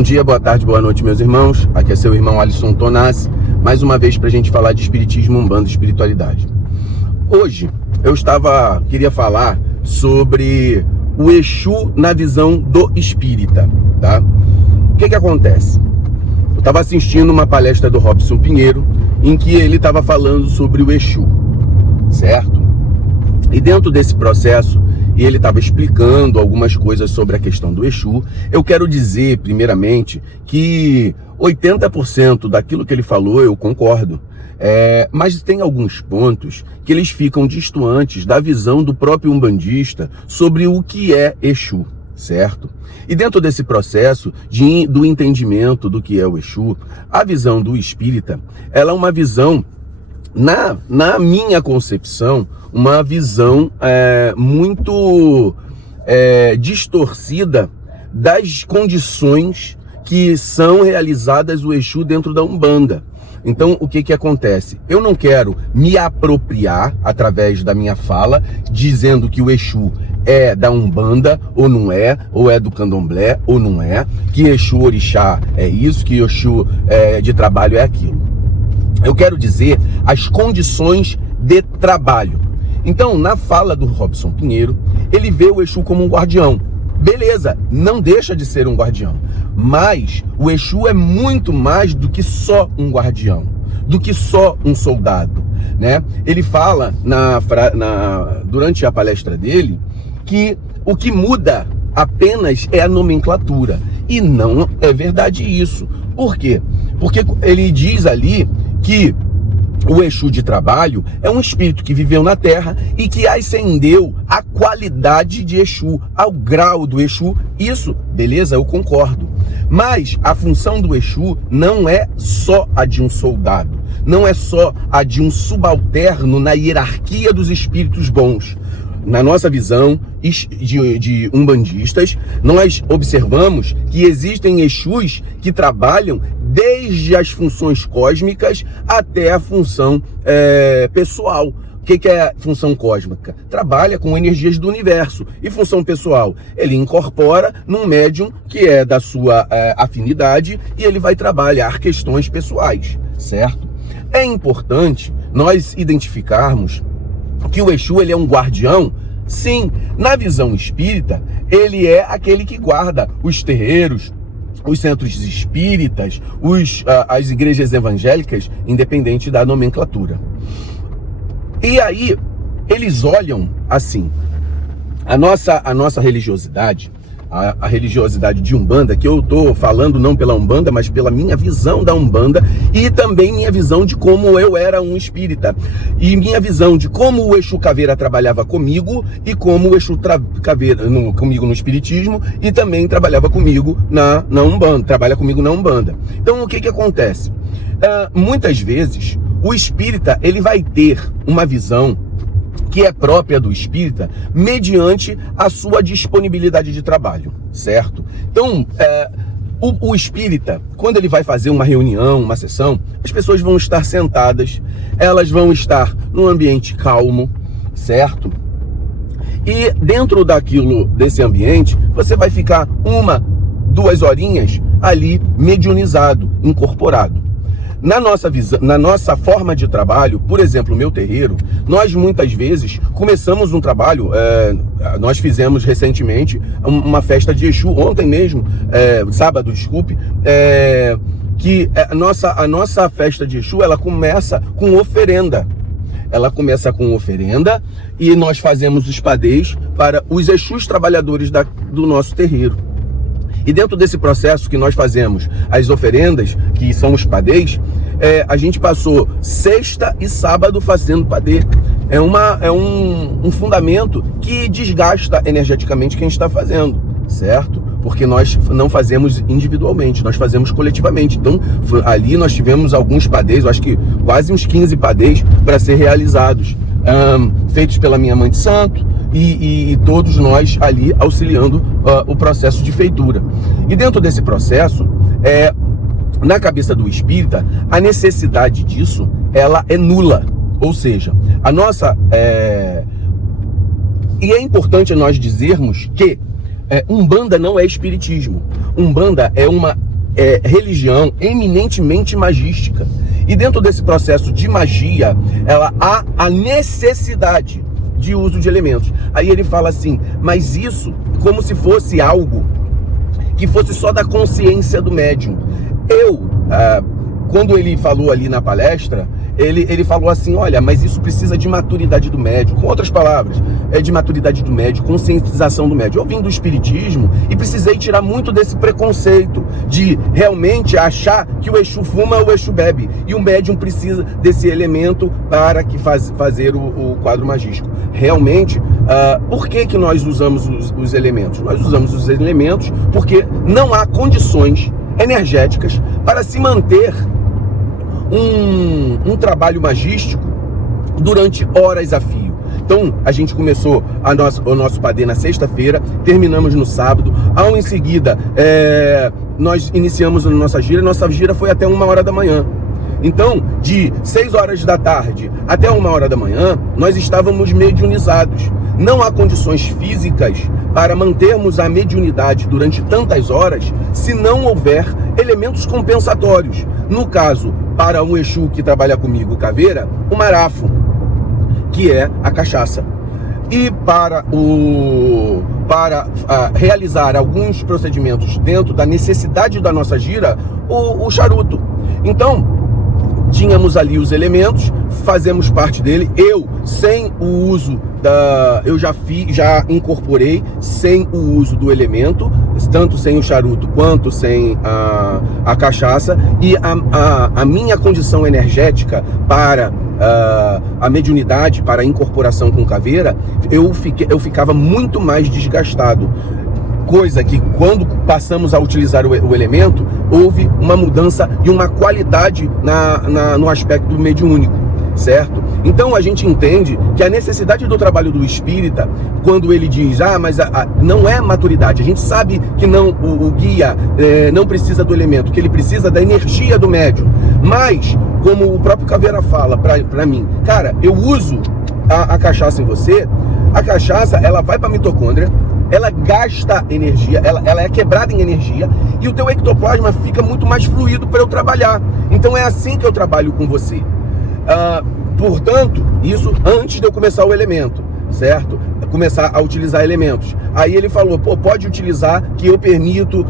Bom dia, boa tarde, boa noite, meus irmãos. Aqui é seu irmão Alisson Tonassi, mais uma vez para a gente falar de espiritismo, umbanda e espiritualidade. Hoje eu queria falar sobre o Exu na visão do espírita, tá? O que acontece? Eu estava assistindo uma palestra do Robson Pinheiro, em que ele estava falando sobre o Exu, certo? E dentro desse processo, e ele estava explicando algumas coisas sobre a questão do Exu, eu quero dizer, primeiramente, que 80% daquilo que ele falou eu concordo, mas tem alguns pontos que eles ficam distantes da visão do próprio umbandista sobre o que é Exu, certo? E dentro desse processo do entendimento do que é o Exu, a visão do espírita, ela é uma visão, na minha concepção, uma visão muito distorcida das condições que são realizadas o Exu dentro da Umbanda. Então, o que acontece? Eu não quero me apropriar, através da minha fala, dizendo que o Exu é da Umbanda, ou é do Candomblé, ou não é, que Exu Orixá é isso, que Exu de trabalho é aquilo. Eu quero dizer as condições de trabalho. Então, na fala do Robson Pinheiro, ele vê o Exu como um guardião. Beleza, não deixa de ser um guardião. Mas o Exu é muito mais do que só um guardião, do que só um soldado, né? Ele fala durante a palestra dele que o que muda apenas é a nomenclatura. E não é verdade isso. Por quê? Porque ele diz ali que o Exu de trabalho é um espírito que viveu na Terra e que ascendeu a qualidade de Exu, ao grau do Exu. Isso, beleza, eu concordo. Mas a função do Exu não é só a de um soldado, não é só a de um subalterno na hierarquia dos espíritos bons. Na nossa visão de umbandistas, nós observamos que existem Exus que trabalham desde as funções cósmicas até a função pessoal. O que é função cósmica? Trabalha com energias do universo. E função pessoal? Ele incorpora num médium que é da sua afinidade e ele vai trabalhar questões pessoais, certo? É importante nós identificarmos que o Exu ele é um guardião. Sim, na visão espírita, ele é aquele que guarda os terreiros, os centros espíritas, as igrejas evangélicas, independente da nomenclatura. E aí, eles olham assim, a nossa religiosidade, a religiosidade de Umbanda, que eu estou falando não pela Umbanda, mas pela minha visão da Umbanda e também minha visão de como eu era um espírita. E minha visão de como o Exu Caveira trabalhava comigo e como o Exu Caveira comigo no espiritismo e também trabalhava comigo na Umbanda, trabalha comigo na Umbanda. Então o que acontece? Muitas vezes o espírita ele vai ter uma visão que é própria do espírita, mediante a sua disponibilidade de trabalho, certo? Então, o espírita, quando ele vai fazer uma reunião, uma sessão, as pessoas vão estar sentadas, elas vão estar num ambiente calmo, certo? E dentro desse ambiente, você vai ficar 1-2 horinhas ali mediunizado, incorporado. Na nossa forma de trabalho, por exemplo, o meu terreiro, nós muitas vezes começamos um trabalho, nós fizemos recentemente uma festa de Exu, ontem mesmo, sábado, desculpe, que a nossa festa de Exu, ela começa com oferenda. Ela começa com oferenda e nós fazemos os padês para os Exus trabalhadores do nosso terreiro. E dentro desse processo que nós fazemos as oferendas, que são os padês, a gente passou sexta e sábado fazendo padê. É um fundamento que desgasta energeticamente quem está fazendo, certo? Porque nós não fazemos individualmente, nós fazemos coletivamente. Então, ali nós tivemos alguns padês, eu acho que quase uns 15 padês para ser realizados, feitos pela minha mãe de santo, e todos nós ali auxiliando o processo de feitura. E dentro desse processo, na cabeça do espírita, a necessidade disso, ela é nula. Ou seja, a nossa... E é importante nós dizermos que Umbanda não é espiritismo. Umbanda é uma religião eminentemente magística. E dentro desse processo de magia, há a necessidade de uso de elementos. Aí ele fala assim, mas isso como se fosse algo que fosse só da consciência do médium. Quando ele falou ali na palestra, ele falou assim, olha, mas isso precisa de maturidade do médium. Com outras palavras, de maturidade do médium, conscientização do médium. Eu vim do espiritismo e precisei tirar muito desse preconceito de realmente achar que o Exu fuma, o Exu bebe. E o médium precisa desse elemento para fazer o quadro magístico. Realmente, por que nós usamos os elementos? Nós usamos os elementos porque não há condições energéticas para se manter um trabalho magístico durante horas a fio. Então, a gente começou o nosso padê na sexta-feira, terminamos no sábado. Em seguida, nós iniciamos a nossa gira foi até 1h da manhã. Então, de 6 horas da tarde até 1h da manhã, nós estávamos mediunizados. Não há condições físicas para mantermos a mediunidade durante tantas horas se não houver elementos compensatórios. No caso, para um Exu que trabalha comigo, Caveira, o marafo, que é a cachaça. E para realizar alguns procedimentos dentro da necessidade da nossa gira, o charuto. Então, tínhamos ali os elementos, fazemos parte dele. Eu, sem o uso eu já incorporei sem o uso do elemento, tanto sem o charuto quanto sem a cachaça, e a minha condição energética para a mediunidade, para a incorporação com Caveira, eu ficava muito mais desgastado. Coisa que, quando passamos a utilizar o elemento, houve uma mudança e uma qualidade no aspecto mediúnico, certo? Então a gente entende que a necessidade do trabalho do espírita, quando ele diz, mas não é maturidade, a gente sabe que não, o guia não precisa do elemento, que ele precisa da energia do médium. Mas, como o próprio Caveira fala pra mim, cara, eu uso a cachaça em você, a cachaça, ela vai pra mitocôndria, ela gasta energia, ela é quebrada em energia, e o teu ectoplasma fica muito mais fluido para eu trabalhar. Então é assim que eu trabalho com você. Portanto, isso antes de eu começar o elemento, certo? Começar a utilizar elementos. Aí ele falou, pode utilizar, que eu permito,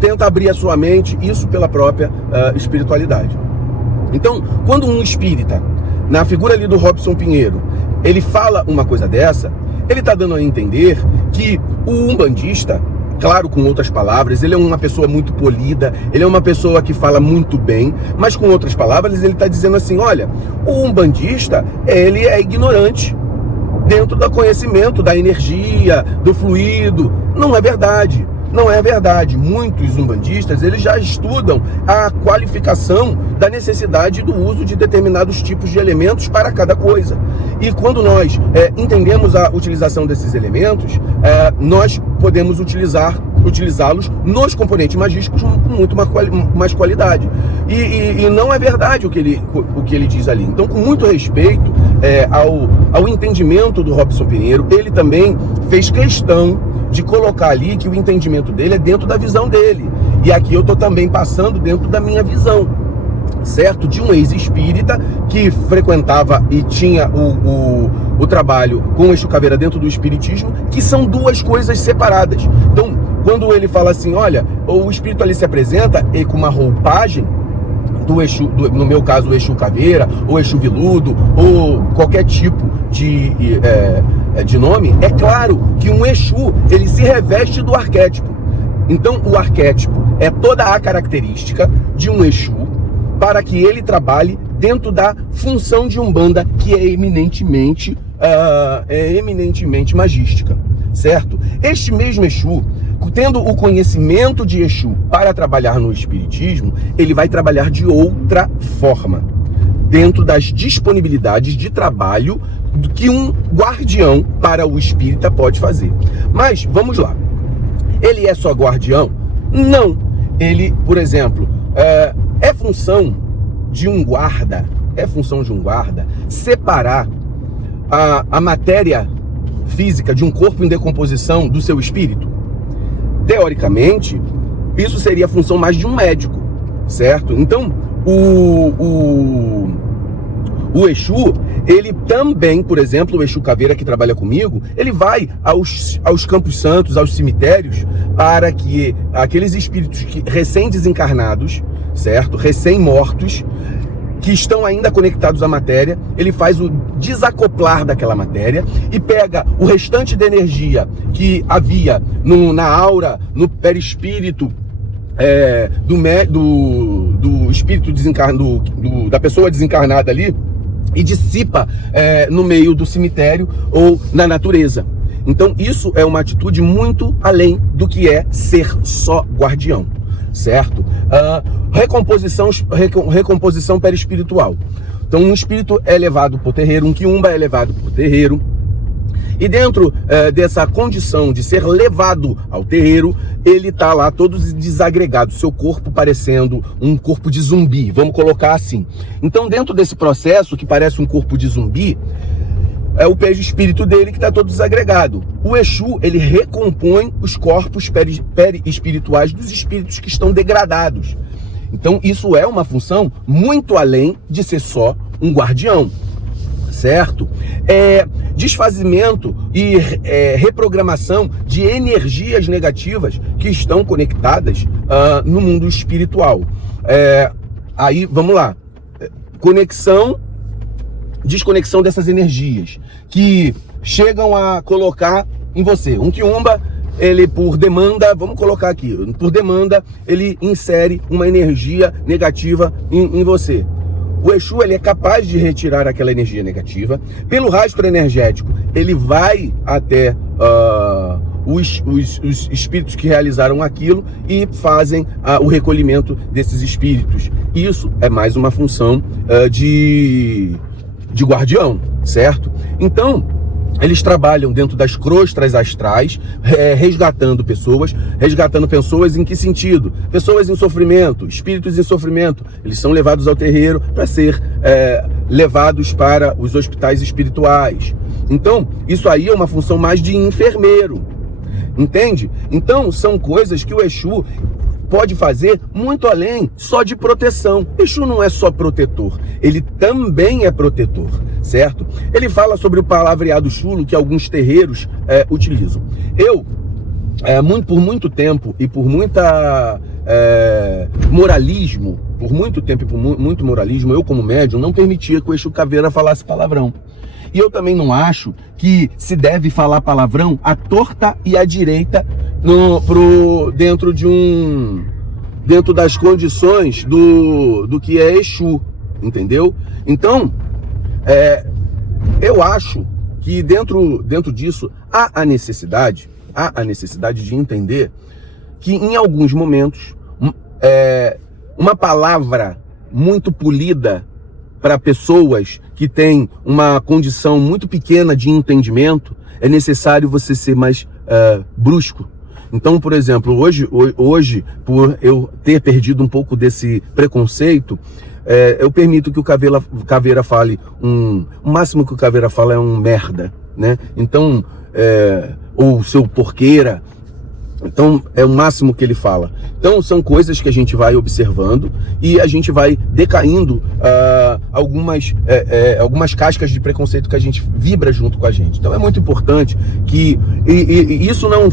tenta abrir a sua mente, isso pela própria espiritualidade. Então, quando um espírita, na figura ali do Robson Pinheiro, ele fala uma coisa dessa, ele está dando a entender que o umbandista, claro, com outras palavras, ele é uma pessoa muito polida, ele é uma pessoa que fala muito bem, mas com outras palavras ele está dizendo assim, olha, o umbandista, ele é ignorante dentro do conhecimento da energia, do fluido. Não é verdade. Não é verdade. Muitos umbandistas, eles já estudam a qualificação da necessidade do uso de determinados tipos de elementos para cada coisa. E quando nós entendemos a utilização desses elementos, nós podemos utilizá-los nos componentes magísticos com muito mais qualidade. E não é verdade o que ele diz ali. Então, com muito respeito ao entendimento do Robson Pinheiro, ele também fez questão de colocar ali que o entendimento dele é dentro da visão dele. E aqui eu estou também passando dentro da minha visão, certo? De um ex-espírita que frequentava e tinha o trabalho com o Exu Caveira dentro do espiritismo, que são duas coisas separadas. Então, quando ele fala assim, olha, o espírito ali se apresenta com uma roupagem do Exu, no meu caso o Exu Caveira, ou Exu Viludo, ou qualquer tipo de nome, é claro que um Exu, ele se reveste do arquétipo. Então o arquétipo é toda a característica de um Exu para que ele trabalhe dentro da função de Umbanda, que é eminentemente magística, certo? Este mesmo Exu, tendo o conhecimento de Exu para trabalhar no espiritismo, ele vai trabalhar de outra forma, dentro das disponibilidades de trabalho que um guardião para o espírita pode fazer. Mas, vamos lá. Ele é só guardião? Não. Ele, por exemplo, é função de um guarda, separar a matéria física de um corpo em decomposição do seu espírito? Teoricamente, Isso seria a função mais de um médico, certo? Então, o Exu, ele também, por exemplo, o Exu Caveira que trabalha comigo, ele vai aos campos santos, aos cemitérios, para que aqueles espíritos recém-desencarnados, certo? Recém-mortos, que estão ainda conectados à matéria, ele faz o desacoplar daquela matéria e pega o restante da energia que havia na aura, no perispírito do espírito desencarnado, da pessoa desencarnada ali, e dissipa no meio do cemitério ou na natureza. Então isso é uma atitude muito além do que é ser só guardião, certo? Recomposição perispiritual. Então um espírito é levado para o terreiro, um quiumba é levado para o terreiro, e dentro dessa condição de ser levado ao terreiro, ele está lá todo desagregado, seu corpo parecendo um corpo de zumbi, vamos colocar assim. Então dentro desse processo, que parece um corpo de zumbi, é o perispírito dele que está todo desagregado. O Exu, ele recompõe os corpos perispirituais dos espíritos que estão degradados. Então isso é uma função muito além de ser só um guardião, certo? Desfazimento e reprogramação de energias negativas que estão conectadas no mundo espiritual. Aí, vamos lá. Desconexão dessas energias que chegam a colocar em você. Um quiumba, ele por demanda, vamos colocar aqui, por demanda, ele insere uma energia negativa em você. O Exu, ele é capaz de retirar aquela energia negativa. Pelo rastro energético, ele vai até os espíritos que realizaram aquilo e fazem o recolhimento desses espíritos. Isso é mais uma função de guardião, certo? Então, eles trabalham dentro das crostras astrais, resgatando pessoas em que sentido? Pessoas em sofrimento, espíritos em sofrimento, eles são levados ao terreiro para ser levados para os hospitais espirituais. Então, isso aí é uma função mais de enfermeiro, entende? Então, são coisas que o Exu pode fazer muito além só de proteção. Exu não é só protetor, ele também é protetor, certo? Ele fala sobre o palavreado chulo que alguns terreiros utilizam. Eu, por muito tempo e por muita moralismo, eu como médium não permitia que o Exu Caveira falasse palavrão. E eu também não acho que se deve falar palavrão à torta e à direita dentro das condições do que é Exu, entendeu? Então, eu acho que dentro disso há a necessidade de entender que em alguns momentos uma palavra muito polida para pessoas que têm uma condição muito pequena de entendimento, é necessário você ser mais brusco. Então, por exemplo, hoje, por eu ter perdido um pouco desse preconceito, eu permito que o Caveira fale o máximo que o Caveira fala é um merda, né? Então, ou seu porqueira. Então, é o máximo que ele fala. Então, são coisas que a gente vai observando e a gente vai decaindo algumas cascas de preconceito que a gente vibra junto com a gente. Então, é muito importante que isso não o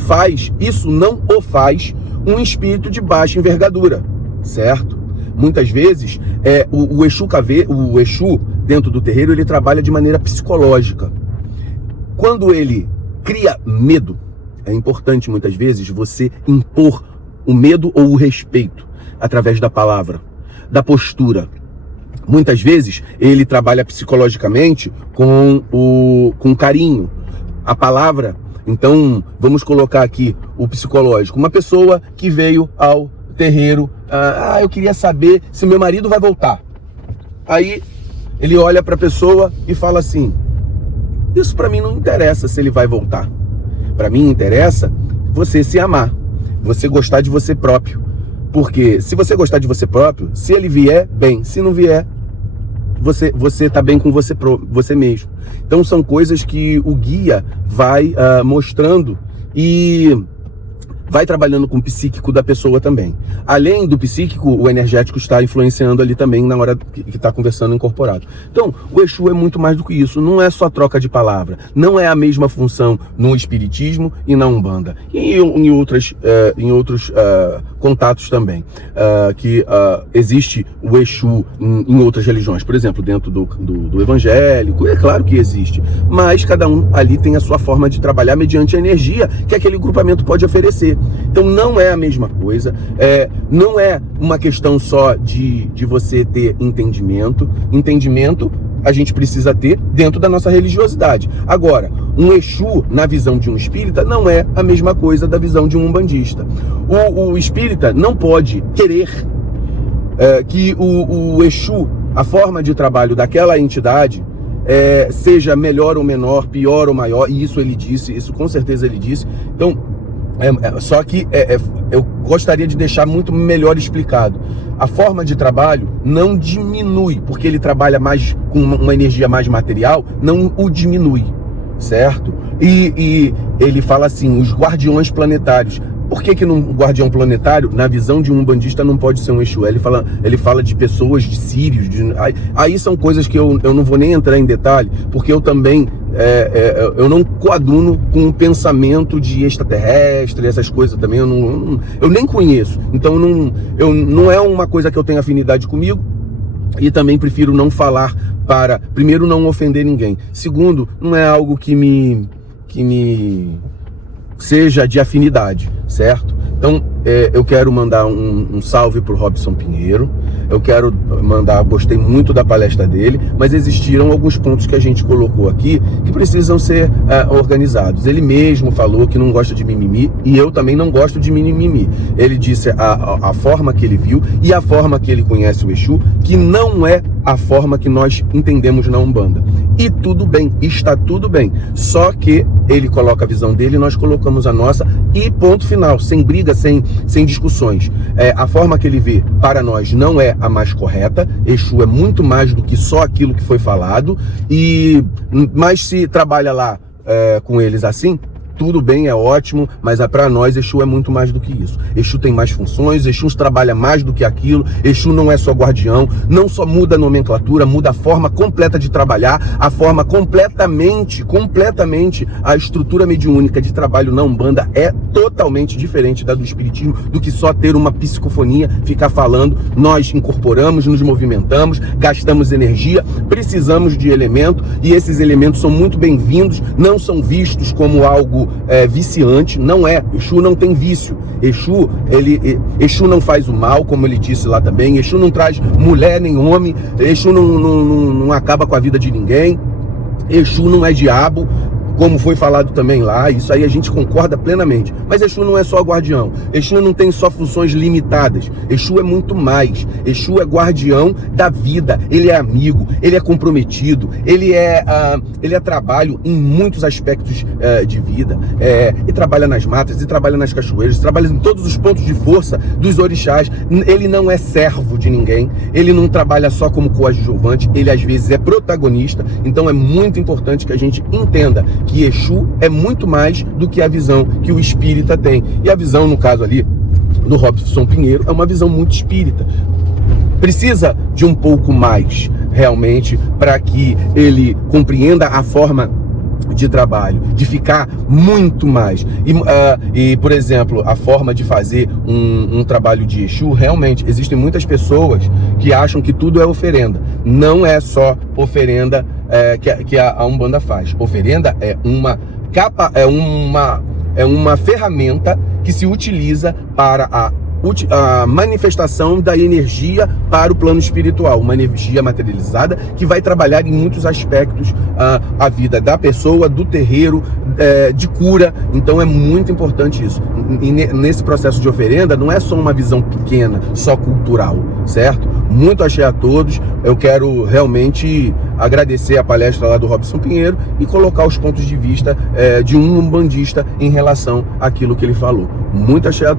faz um espírito de baixa envergadura, certo? Muitas vezes, o Exu dentro do terreiro, ele trabalha de maneira psicológica. Quando ele cria medo, é importante, muitas vezes, você impor o medo ou o respeito através da palavra, da postura. Muitas vezes, ele trabalha psicologicamente com carinho. A palavra, então, vamos colocar aqui o psicológico. Uma pessoa que veio ao terreiro, eu queria saber se meu marido vai voltar. Aí, ele olha para a pessoa e fala assim, isso para mim não interessa se ele vai voltar. Para mim interessa você se amar, você gostar de você próprio. Porque se você gostar de você próprio, se ele vier, bem. Se não vier, você tá bem com você mesmo. Então são coisas que o guia vai mostrando e vai trabalhando com o psíquico da pessoa também. Além do psíquico, o energético está influenciando ali também na hora que está conversando incorporado. Então, o Exu é muito mais do que isso. Não é só troca de palavra. Não é a mesma função no espiritismo e na Umbanda. E em outros contatos também. Que existe o Exu em outras religiões. Por exemplo, dentro do evangélico. É claro que existe. Mas cada um ali tem a sua forma de trabalhar mediante a energia que aquele grupamento pode oferecer. Então não é a mesma coisa, não é uma questão só de você ter entendimento. Entendimento a gente precisa ter dentro da nossa religiosidade. Agora, um Exu, na visão de um espírita, não é a mesma coisa da visão de um umbandista. O espírita não pode querer que o Exu, a forma de trabalho daquela entidade, seja melhor ou menor, pior ou maior, e isso ele disse, isso com certeza ele disse. Então, só que eu gostaria de deixar muito melhor explicado. A forma de trabalho não diminui, porque ele trabalha mais com uma energia mais material, não o diminui, certo? E ele fala assim, os guardiões planetários. Por que um guardião planetário, na visão de um umbandista, não pode ser um Exu? Ele fala de pessoas, de sírios, aí são coisas que eu não vou nem entrar em detalhe, porque eu também, eu não coaduno com o pensamento de extraterrestre, essas coisas também, eu nem conheço. Então não é uma coisa que eu tenho afinidade comigo, e também prefiro não falar para, primeiro, não ofender ninguém. Segundo, não é algo que me seja de afinidade, certo? Então, eu quero mandar um salve para o Robson Pinheiro. Eu quero gostei muito da palestra dele, mas existiram alguns pontos que a gente colocou aqui que precisam ser organizados. Ele mesmo falou que não gosta de mimimi, e eu também não gosto de mimimi. Ele disse a forma que ele viu e a forma que ele conhece o Exu, que não é a forma que nós entendemos na Umbanda. E tudo bem, está tudo bem. Só que ele coloca a visão dele, nós colocamos a nossa, e ponto final, sem briga, sem discussões. A forma que ele vê, para nós, não é a mais correta. Exu é muito mais do que só aquilo que foi falado, mas se trabalha lá com eles assim, tudo bem, é ótimo, mas para nós Exu é muito mais do que isso. Exu tem mais funções, Exu trabalha mais do que aquilo. Exu não é só guardião, não só muda a nomenclatura, muda a forma completa de trabalhar, a forma completamente, a estrutura mediúnica de trabalho na Umbanda é totalmente diferente da do espiritismo, do que só ter uma psicofonia, ficar falando. Nós incorporamos, nos movimentamos, gastamos energia, precisamos de elemento, e esses elementos são muito bem-vindos, não são vistos como algo viciante. Não é. Exu não tem vício. Exu não faz o mal, como ele disse lá também. Exu não traz mulher nem homem. Exu não acaba com a vida de ninguém. Exu não é diabo, como foi falado também lá. Isso aí a gente concorda plenamente. Mas Exu não é só guardião. Exu não tem só funções limitadas. Exu é muito mais. Exu é guardião da vida. Ele é amigo, ele é comprometido, ele é trabalho em muitos aspectos de vida. E trabalha nas matas, e trabalha nas cachoeiras, trabalha em todos os pontos de força dos orixás. Ele não é servo de ninguém. Ele não trabalha só como coadjuvante. Ele às vezes é protagonista. Então é muito importante que a gente entenda que Exu é muito mais do que a visão que o espírita tem. E a visão, no caso ali, do Robson Pinheiro, é uma visão muito espírita. Precisa de um pouco mais, realmente, para que ele compreenda a forma de trabalho, de ficar muito mais. E por exemplo, a forma de fazer um trabalho de Exu, realmente, existem muitas pessoas que acham que tudo é oferenda. Não é só oferenda que a Umbanda faz. Oferenda é uma ferramenta que se utiliza para a manifestação da energia para o plano espiritual, uma energia materializada que vai trabalhar em muitos aspectos a vida da pessoa, do terreiro, de cura. Então é muito importante isso. E nesse processo de oferenda não é só uma visão pequena, só cultural, certo? Muito axé a todos. Eu quero realmente agradecer a palestra lá do Robson Pinheiro e colocar os pontos de vista de um umbandista em relação àquilo que ele falou. Muito axé a todos.